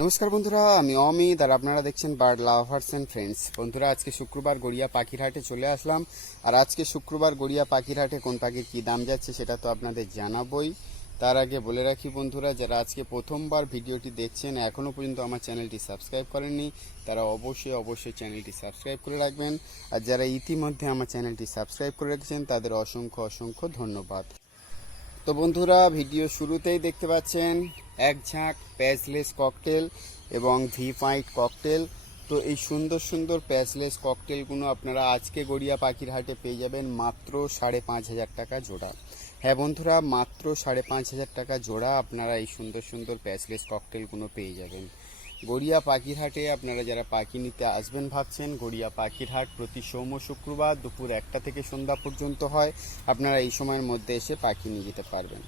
নমস্কার বন্ধুরা, আমি অমিত আর আপনারা দেখছেন বার্ড লাভার্স অ্যান্ড ফ্রেন্ডস বন্ধুরা, আজকে শুক্রবার গড়িয়া পাখিরহাটে চলে আসলাম। আর আজকে শুক্রবার গড়িয়া পাখিরহাটে কোন পাখির কী দাম যাচ্ছে সেটা তো আপনাদের জানাবই। তার আগে বলে রাখি বন্ধুরা, যারা আজকে প্রথমবার ভিডিওটি দেখছেন এখনও পর্যন্ত আমার চ্যানেলটি সাবস্ক্রাইব করেননি, তারা অবশ্যই অবশ্যই চ্যানেলটি সাবস্ক্রাইব করে রাখবেন। আর যারা ইতিমধ্যে আমার চ্যানেলটি সাবস্ক্রাইব করে রেখেছেন, তাদের অসংখ্য অসংখ্য ধন্যবাদ। তো বন্ধুরা, ভিডিও শুরুতেই দেখতে পাচ্ছেন এক ঝাঁক প্যাচলেস ককটেল এবং ভি ফাইট ককটেল। তো এই সুন্দর সুন্দর প্যাচলেস ককটেলগুলো আপনারা আজকে গড়িয়া পাখির হাটে পেয়ে যাবেন মাত্র সাড়ে পাঁচ হাজার টাকা জোড়া। হ্যাঁ বন্ধুরা, মাত্র সাড়ে পাঁচ হাজার টাকা জোড়া আপনারা এই সুন্দর সুন্দর প্যাচলেস ককটেলগুলো পেয়ে যাবেন। গড়িয়া পাখির হাটে আপনারা যারা পাখি নিতে আসবেন ভাবছেন, গড়িয়া পাখির হাট প্রতি সোম শুক্রবার দুপুর একটা থেকে সন্ধ্যা পর্যন্ত হয়। আপনারা এই সময়ের মধ্যে এসে পাখি নিয়ে যেতে পারবেন।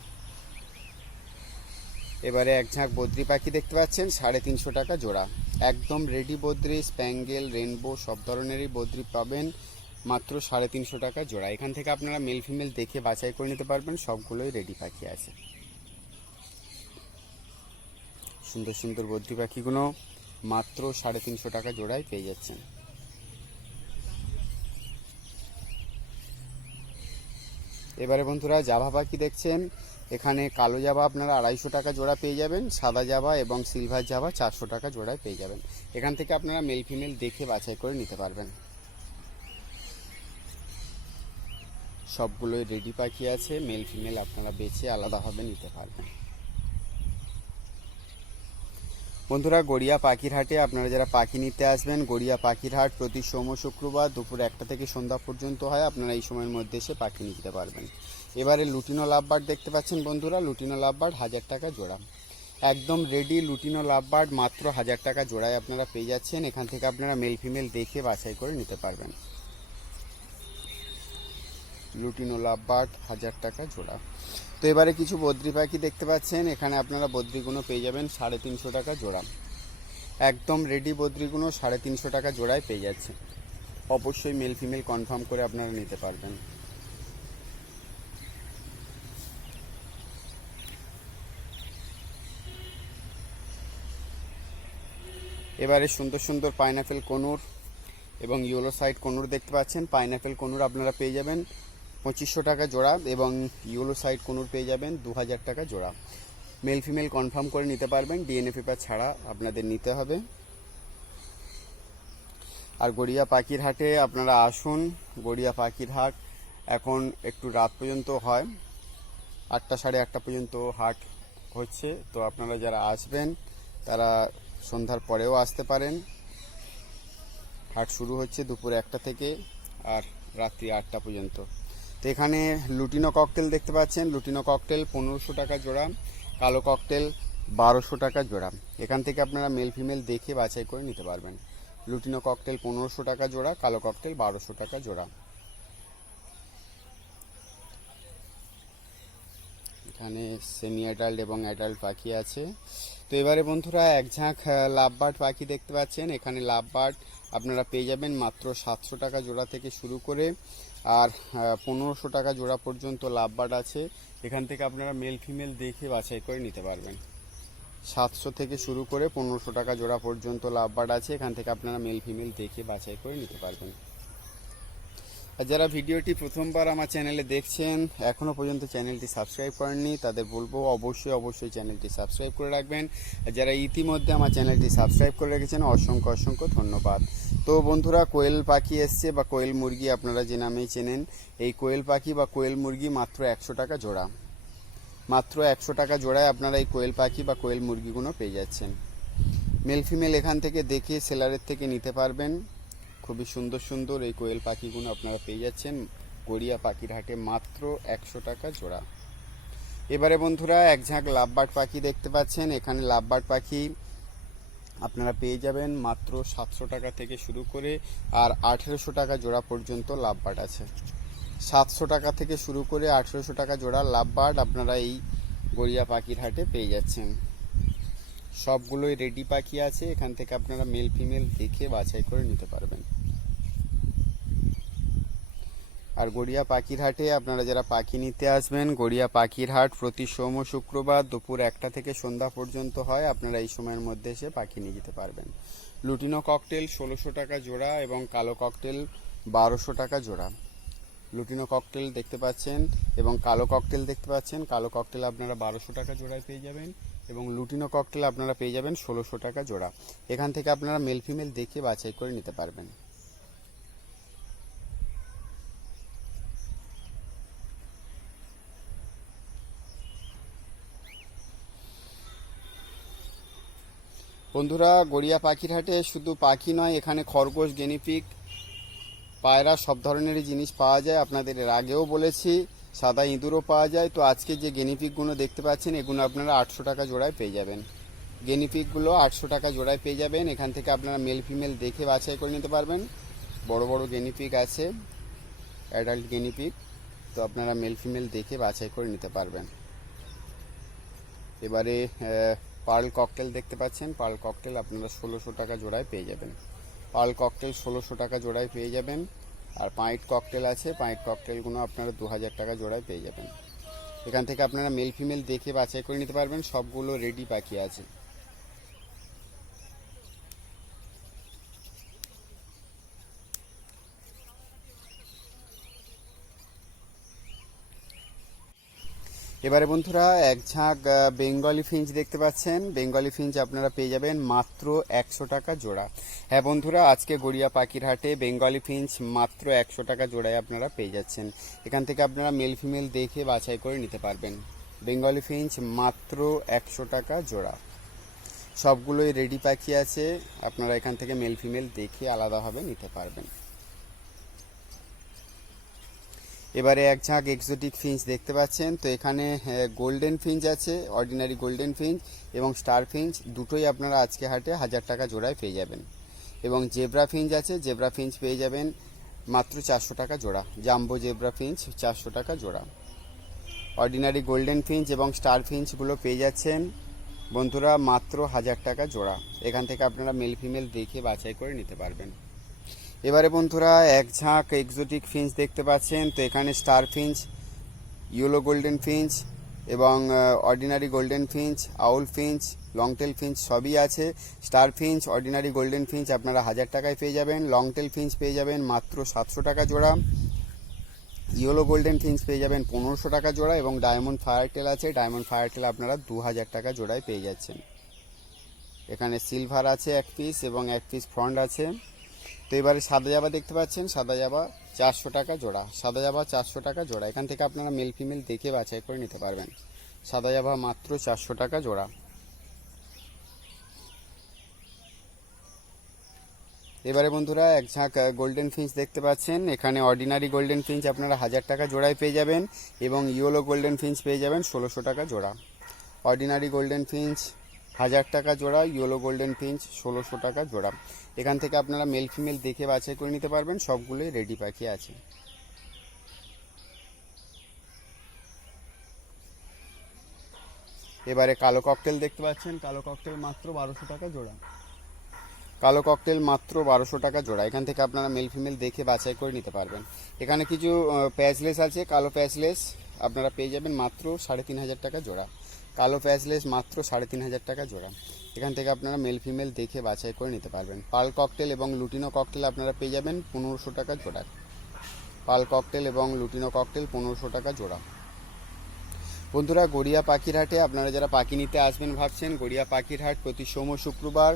এবারে এক ঝাঁক বদ্রি পাখি দেখতে পাচ্ছেন, সাড়ে তিনশো টাকা জোড়া। একদম রেডি বদ্রি স্প্যাঙ্গেল রেনবো সব ধরনেরই বদ্রি পাবেন, মাত্র সাড়ে তিনশো টাকা জোড়া। এখান থেকে আপনারা মেল ফিমেল দেখে বাছাই করে নিতে পারবেন, সবগুলোই রেডি পাখি আছে। সুন্দর সুন্দর বদ্রি পাখিগুলো মাত্র সাড়ে তিনশো টাকা জোড়ায় পেয়ে যাচ্ছেন। এবারে বন্ধুরা, জাভা পাখি দেখছেন এখানে কালো জাবা আপনারা আড়াইশো টাকা জোড়া পেয়ে যাবেন, সাদা জাবা এবং সিলভার জাবা চারশো টাকা জোড়ায় পেয়ে যাবেন। এখান থেকে আপনারা মেল ফিমেল দেখে বাছাই করে নিতে পারবেন। সবগুলোই রেডি পাখি আছে, মেল ফিমেল আপনারা বেছে আলাদাভাবে নিতে পারবেন। বন্ধুরা গড়িয়া পাখির হাটে আপনারা যারা পাখি নিতে আসবেন, গড়িয়া পাখির হাট প্রতি সোম শুক্রবার দুপুর একটা থেকে সন্ধ্যা পর্যন্ত হয়, আপনারা এই সময়ের মধ্যে এসে পাখি নিতে পারবেন। এবারে লুটিনো লাভবার্ড দেখতে পাচ্ছেন বন্ধুরা, লুটিনো লাভবার্ড হাজার টাকা জোড়া। একদম রেডি লুটিনো লাভবার্ড, মাত্র হাজার টাকা জোড়ায় আপনারা পেয়ে যাচ্ছেন, এখান থেকে আপনারা মেল ফিমেল দেখে বাছাই করে নিতে পারবেন। লুটিনো লাভবার্ড হাজার টাকা জোড়া। তো এবারে কিছু বদ্রি পাখি দেখতে পাচ্ছেন। এখানে আপনারা বদ্রিগুলো পেয়ে যাবেন সাড়ে তিনশো টাকা জোড়া। একদম রেডি বদ্রিগুলো সাড়ে তিনশো টাকা জোড়ায় পেয়ে যাচ্ছে। অবশ্যই মেল ফিমেল কনফার্ম করে আপনারা নিতে পারবেন। এবারে সুন্দর সুন্দর পাইনাপেল কনুর এবং ইয়েলো সাইড কনুর দেখতে পাচ্ছেন। পাইনাপেল কনুর আপনারা পেয়ে যাবেন। পঁচিশশো টাকা জোড়া এবং ইয়েলো সাইড কনুর পেয়ে যাবেন দু হাজার টাকা জোড়া। মেল ফিমেল কনফার্ম করে নিতে পারবেন ডিএনএ পেপার ছাড়া আপনাদের নিতে হবে। আর গড়িয়া পাখির হাটে আপনারা আসুন, গড়িয়া পাখির হাট এখন একটু রাত পর্যন্ত হয়, আটটা সাড়ে আটটা পর্যন্ত হাট হচ্ছে, তো আপনারা যারা আসবেন, তারা সন্ধ্যার পরেও আসতে পারেন। হাট শুরু হচ্ছে দুপুর একটা থেকে আর রাত্রি আটটা পর্যন্ত। তো এখানে লুটিনো ককটেল দেখতে পাচ্ছেন। লুটিনো ককটেল পনেরোশো টাকা জোড়া, কালো ককটেল বারোশো টাকা জোড়া। এখান থেকে আপনারা মেল ফিমেল দেখে বাছাই করে নিতে পারবেন। লুটিনো ককটেল পনেরোশো টাকা জোড়া, কালো ককটেল বারোশো টাকা জোড়া। এখানে সেমি অ্যাডাল্ট এবং অ্যাডাল্ট পাখি আছে। তো এবারে বন্ধুরা এক ঝাঁক লাভবার্ড পাখি দেখতে পাচ্ছেন। এখানে লাভবার্ড আপনারা পেয়ে যাবেন মাত্র সাতশো টাকা জোড়া থেকে শুরু করে। আর পনেরোশো টাকা জোড়া পর্যন্ত লাভবার্ড আছে। এখান থেকে আপনারা মেল ফিমেল দেখে বাছাই করে নিতে পারবেন। সাতশো থেকে শুরু করে পনেরোশো টাকা জোড়া পর্যন্ত লাভবার্ড আছে। এখান থেকে আপনারা মেল ফিমেল দেখে বাছাই করে নিতে পারবেন। আর যারা ভিডিওটি প্রথমবার আমার চ্যানেলে দেখছেন এখনও পর্যন্ত চ্যানেলটি সাবস্ক্রাইব করেননি, তাদের বলব অবশ্যই অবশ্যই চ্যানেলটি সাবস্ক্রাইব করে রাখবেন। আর যারা ইতিমধ্যে আমার চ্যানেলটি সাবস্ক্রাইব করে রেখেছেন, অসংখ্য অসংখ্য ধন্যবাদ। তো বন্ধুরা, কোয়েল পাখি এসছে বা কোয়েল মুরগি আপনারা যে নামেই চেনেন, এই কোয়েল পাখি বা কোয়েল মুরগি মাত্র একশো টাকা জোড়া। মাত্র একশো টাকা জোড়ায় আপনারা এই কোয়েল পাখি বা কোয়েল মুরগিগুলো পেয়ে যাচ্ছেন। মেল ফিমেল এখান থেকে দেখে সেলারের থেকে নিতে পারবেন। খুবই সুন্দর সুন্দর এই কোয়েল পাখিগুলো আপনারা পেয়ে যাচ্ছেন। গড়িয়া পাখির হাটে মাত্র একশো টাকা জোড়া। এবারে বন্ধুরা, এক ঝাঁক লাভবার্ড পাখি দেখতে পাচ্ছেন। এখানে লাভবার্ড পাখি আপনারা পেয়ে যাবেন মাত্র সাতশো টাকা থেকে শুরু করে আর আঠেরোশো টাকা জোড়া পর্যন্ত লাভবার্ড আছে। সাতশো টাকা থেকে শুরু করে আঠেরোশো টাকা জোড়া লাভবার্ড আপনারা এই গড়িয়া পাখির হাটে পেয়ে যাচ্ছেন। সবগুলোই রেডি পাখি আছে, এখান থেকে আপনারা মেল ফিমেল দেখে বাছাই করে নিতে পারবেন। আর গড়িয়া পাখির হাটে আপনারা যারা পাখি নিতে আসবেন, গড়িয়া পাখির হাট প্রতি সোম ও শুক্রবার দুপুর একটা থেকে সন্ধ্যা পর্যন্ত হয়, আপনারা এই সময়ের মধ্যে এসে পাখি নিয়ে যেতে পারবেন। লুটিনো ককটেল ষোলোশো টাকা জোড়া এবং কালো ককটেল বারোশো টাকা জোড়া। লুটিনো ককটেল দেখতে পাচ্ছেন এবং কালো ককটেল দেখতে পাচ্ছেন। কালো ককটেল আপনারা বারোশো টাকা জোড়ায় পেয়ে যাবেন এবং লুটিনো ককটেল আপনারা পেয়ে যাবেন ষোলোশো টাকা জোড়া। এখান থেকে আপনারা মেল ফিমেল দেখে বাছাই করে নিতে পারবেন। বন্ধুরা, গড়িয়া পাখির হাটে শুধু পাখি নয়, এখানে খরগোশ গেনিপিক পায়রা সব ধরনেরই জিনিস পাওয়া যায়। আপনাদের এর আগেও বলেছি, সাদা ইঁদুরও পাওয়া যায়। তো আজকে যে গেনিপিকগুলো দেখতে পাচ্ছেন, এগুলো আপনারা আটশো টাকা জোড়ায় পেয়ে যাবেন। গেনিপিকগুলো আটশো টাকা জোড়ায় পেয়ে যাবেন। এখান থেকে আপনারা মেল ফিমেল দেখে বাছাই করে নিতে পারবেন। বড় বড় গেনিপিক আছে, অ্যাডাল্ট গেনিপিক তো আপনারা মেল ফিমেল দেখে বাছাই করে নিতে পারবেন। এবারে পার্ল ককটেল দেখতে পাচ্ছেন। পার্ল ককটেল আপনারা ষোলোশো টাকা জোড়ায় পেয়ে যাবেন। পার্ল ককটেল ষোলোশো টাকা জোড়ায় পেয়ে যাবেন। আর পাইট ককটেল আছে, পাইট ককটেলগুলো আপনারা দু হাজার টাকা জোড়ায় পেয়ে যাবেন। এখান থেকে আপনারা মেল ফিমেল দেখে বাছাই করে নিতে পারবেন। সবগুলো রেডি পাখি আছে। এবারে বন্ধুরা, এক ঝাঁক বেঙ্গলি ফিঞ্চ দেখতে পাচ্ছেন। বেঙ্গলি ফিঞ্চ আপনারা পেয়ে যাবেন মাত্র একশো টাকা জোড়া। হ্যাঁ বন্ধুরা, আজকে গড়িয়া পাখির হাটে বেঙ্গলি ফিঞ্চ মাত্র একশো টাকা জোড়ায় আপনারা পেয়ে যাচ্ছেন। এখান থেকে আপনারা মেল ফিমেল দেখে বাছাই করে নিতে পারবেন। বেঙ্গলি ফিঞ্চ মাত্র একশো টাকা জোড়া। সবগুলোই রেডি পাখি আছে। আপনারা এখান থেকে মেল ফিমেল দেখে আলাদাভাবে নিতে পারবেন। এবারে এক ঝাঁক এক্সোটিক ফিঞ্চ দেখতে পাচ্ছেন। তো এখানে গোল্ডেন ফিঞ্চ আছে অর্ডিনারি গোল্ডেন ফিঞ্চ এবং স্টার ফিঞ্চ দুটোই আপনারা আজকে হাটে হাজার টাকা জোড়ায় পেয়ে যাবেন। এবং জেব্রা ফিঞ্চ আছে জেব্রা ফিঞ্চ পেয়ে যাবেন মাত্র চারশো টাকা জোড়া। জাম্বো জেব্রা ফিঞ্চ চারশো টাকা জোড়া। অর্ডিনারি গোল্ডেন ফিঞ্চ এবং স্টার ফিঞ্চগুলো পেয়ে যাচ্ছেন। বন্ধুরা, মাত্র হাজার টাকা জোড়া। এখান থেকে আপনারা মেল ফিমেল দেখে বাছাই করে নিতে পারবেন। এবারে বন্ধুরা, এক ঝাঁক এক্সোটিক ফিঞ্চ দেখতে পাচ্ছেন। তো এখানে star finch yellow golden finch এবং ordinary golden finch owl finch longtail finch সবই আছে। Star finch ordinary golden finch আপনারা হাজার টাকায় পেয়ে যাবেন। লংটেল ফিঞ্চ পেয়ে যাবেন মাত্র সাতশো টাকা জোড়া। ইয়েলো গোল্ডেন ফিঞ্চ পেয়ে যাবেন পনেরোশো টাকা জোড়া এবং ডায়মন্ড ফায়ারটেল আছে। ডায়মন্ড ফায়ারটেল আপনারা দু হাজার টাকা জোড়ায় পেয়ে যাচ্ছেন। এখানে সিলভার আছে এক পিস এবং এক পিস ফ্রন্ট আছে। তো এবারে সাদা জাবা দেখতে পাচ্ছেন, সাদা জাবা চারশো টাকা জোড়া। সাদা জাবা চারশো টাকা জোড়া। এখান থেকে আপনারা মেল ফিমেল দেখে বাছাই করে নিতে পারবেন। সাদা জাবা মাত্র চারশো টাকা জোড়া। এবারে বন্ধুরা এক ঝাঁক গোল্ডেন ফিঞ্চ দেখতে পাচ্ছেন। এখানে অর্ডিনারি গোল্ডেন ফিঞ্চ আপনারা হাজার টাকা জোড়ায় পেয়ে যাবেন এবং ইয়েলো গোল্ডেন ফিঞ্চ পেয়ে যাবেন ষোলোশো টাকা জোড়া। অর্ডিনারি গোল্ডেন ফিঞ্চ হাজার টাকা জোড়া ইয়েলো গোল্ডেন ফিঞ্চ ষোলোশো টাকা জোড়া। এখান থেকে আপনারা মেল ফিমেল দেখে বাছাই করে নিতে পারবেন, সবগুলোই রেডি পাখি আছে। এবারে কালো ককটেল দেখতে পাচ্ছেন, কালো ককটেল মাত্র বারোশো টাকা জোড়া। কালো ককটেল মাত্র বারোশো টাকা জোড়া, এখান থেকে আপনারা মেল ফিমেল দেখে বাছাই করে নিতে পারবেন। এখানে কিছু প্যাচলেস আছে, কালো প্যাচলেস আপনারা পেয়ে যাবেন মাত্র সাড়ে তিন হাজার টাকা জোড়া। কালো প্যাচলেস মাত্র সাড়ে তিন হাজার টাকা জোড়া। এখান থেকে আপনারা মেল ফিমেল দেখে বাছাই করে নিতে পারবেন। পাল ককটেল এবং লুটিনো ককটেল আপনারা পেয়ে যাবেন পনেরোশো টাকা জোড়া। পাল ককটেল এবং লুটিনো ককটেল পনেরোশো টাকা জোড়া। বন্ধুরা, গড়িয়া পাখির হাটে আপনারা যারা পাখি নিতে আসবেন ভাবছেন, গড়িয়া পাখির হাট প্রতি সোম শুক্রবার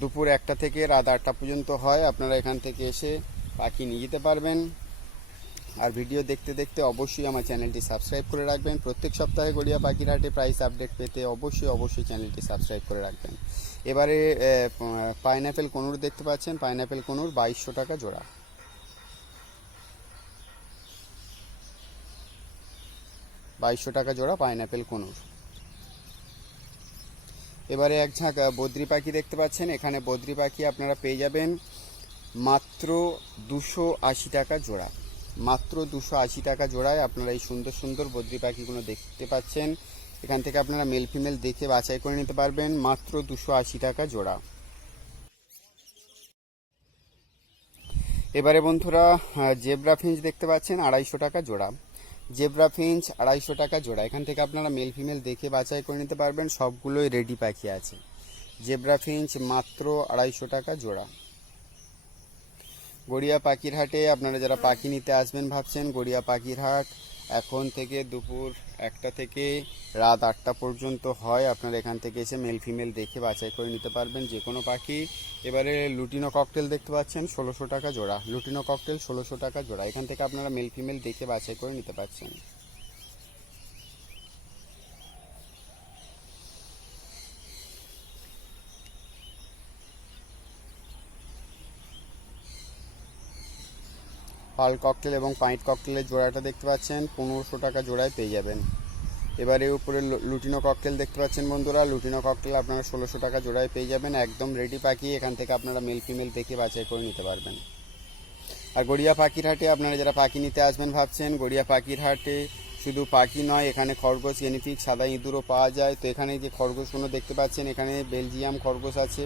দুপুর একটা থেকে রাত আটটা পর্যন্ত হয়। আপনারা এখান থেকে এসে পাখি নিয়ে যেতে পারবেন। আর ভিডিও দেখতে দেখতে অবশ্যই আমার চ্যানেলটি সাবস্ক্রাইব করে রাখবেন। প্রত্যেক সপ্তাহে গড়িয়া পাখির হাটে প্রাইস আপডেট পেতে অবশ্যই অবশ্যই চ্যানেলটি সাবস্ক্রাইব করে রাখবেন। এবারে পাইনঅ্যাপেল কনুর দেখতে পাচ্ছেন। পাইনঅ্যাপেল কনুর বাইশশো টাকা জোড়া। বাইশশো টাকা জোড়া পাইনঅ্যাপেল কনুর। এবারে এক ঝাঁক বদ্রি পাখি দেখতে পাচ্ছেন। এখানে বদ্রি পাখি আপনারা পেয়ে যাবেন মাত্র দুশো আশি টাকা জোড়া। মাত্র দুশো আশি টাকা জোড়ায় আপনারা এই সুন্দর সুন্দর বদ্রি পাখিগুলো দেখতে পাচ্ছেন। এখান থেকে আপনারা মেল ফিমেল দেখে বাছাই করে নিতে পারবেন মাত্র দুশো আশি টাকা জোড়া। এবারে বন্ধুরা জেব্রা ফিঞ্চ দেখতে পাচ্ছেন, আড়াইশো টাকা জোড়া। জেব্রা ফিঞ্চ, আড়াইশো টাকা জোড়া। এখান থেকে আপনারা মেল ফিমেল দেখে বাছাই করে নিতে পারবেন, সবগুলোই রেডি পাখি আছে। জেব্রা ফিঞ্চ মাত্র আড়াইশো টাকা জোড়া। গড়িয়া পাখির হাটে আপনারা যারা পাখি নিতে আসবেন ভাবছেন, গড়িয়া পাখির হাট এখন থেকে দুপুর একটা থেকে রাত আটটা পর্যন্ত হয়। আপনারা এখান থেকে এসে মেল ফিমেল দেখে বাছাই করে নিতে পারবেন যে কোনো পাখি। এবারে লুটিনো ককটেল দেখতে পাচ্ছেন, ষোলোশো টাকা জোড়া। লুটিনো ককটেল ষোলোশো টাকা জোড়া। এখান থেকে আপনারা মেল ফিমেল দেখে বাছাই করে নিতে পারছেন। পাল ককটেল এবং পাইট ককটেলের জোড়াটা দেখতে পাচ্ছেন, পনেরোশো টাকা জোড়ায় পেয়ে যাবেন। এবারে উপরে লুটিনো ককটেল দেখতে পাচ্ছেন বন্ধুরা, লুটিনো ককটেল আপনারা ষোলোশো টাকা জোড়ায় পেয়ে যাবেন, একদম রেডি পাখি এখান থেকে আপনারা মেল ফিমেল দেখে বাছাই করে নিতে পারবেন। আর গড়িয়া পাখির হাটে আপনারা যারা পাখি নিতে আসবেন ভাবছেন, গড়িয়া পাখির হাটে শুধু পাখি নয়, এখানে খরগোশ গেনিফিক সাদা ইঁদুরও পাওয়া যায়। তো এখানে যে খরগোশগুলো দেখতে পাচ্ছেন, এখানে বেলজিয়াম খরগোশ আছে।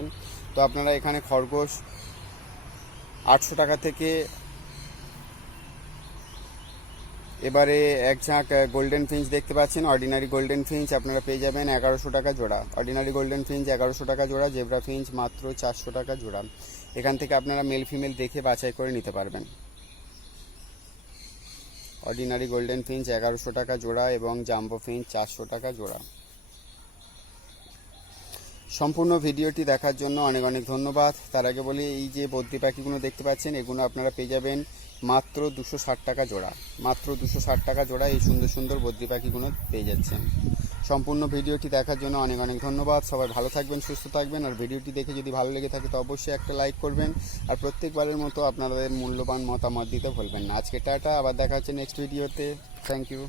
তো আপনারা এখানে খরগোশ আটশো টাকা থেকে এবারে এক ঝাঁক গোল্ডেন ফিঞ্চ দেখতে পাচ্ছেন। অর্ডিনারি গোল্ডেন ফিঞ্চ আপনারা পেয়ে যাবেন এগারোশো টাকা জোড়া। অর্ডিনারি গোল্ডেন ফিঞ্চ এগারোশো টাকা জোড়া জেব্রা ফিঞ্চ মাত্র চারশো টাকা জোড়া। এখান থেকে আপনারা মেল ফিমেল দেখে বাছাই করে নিতে পারবেন। অর্ডিনারি গোল্ডেন ফিঞ্চ এগারোশো টাকা জোড়া এবং জাম্বো ফিঞ্চ চারশো টাকা জোড়া। সম্পূর্ণ ভিডিওটি দেখার জন্য অনেক অনেক ধন্যবাদ। তার আগে বলি, এই যে বদ্রি পাখিগুলো দেখতে পাচ্ছেন, এগুলো আপনারা পেয়ে যাবেন মাত্র দুশো ষাট টাকা জোড়া। মাত্র দুশো ষাট টাকা জোড়া এই সুন্দর সুন্দর বদ্রি পাখিগুলো পেয়ে যাচ্ছেন। সম্পূর্ণ ভিডিওটি দেখার জন্য অনেক অনেক ধন্যবাদ। সবাই ভালো থাকবেন, সুস্থ থাকবেন, আর ভিডিওটি দেখে যদি ভালো লেগে থাকে তো অবশ্যই একটা লাইক করবেন। আর প্রত্যেকবারের মতো আপনাদের মূল্যবান মতামত দিতে ভুলবেন না। আজকে টাটা, আবার দেখা হচ্ছে নেক্সট ভিডিওতে। Thank you.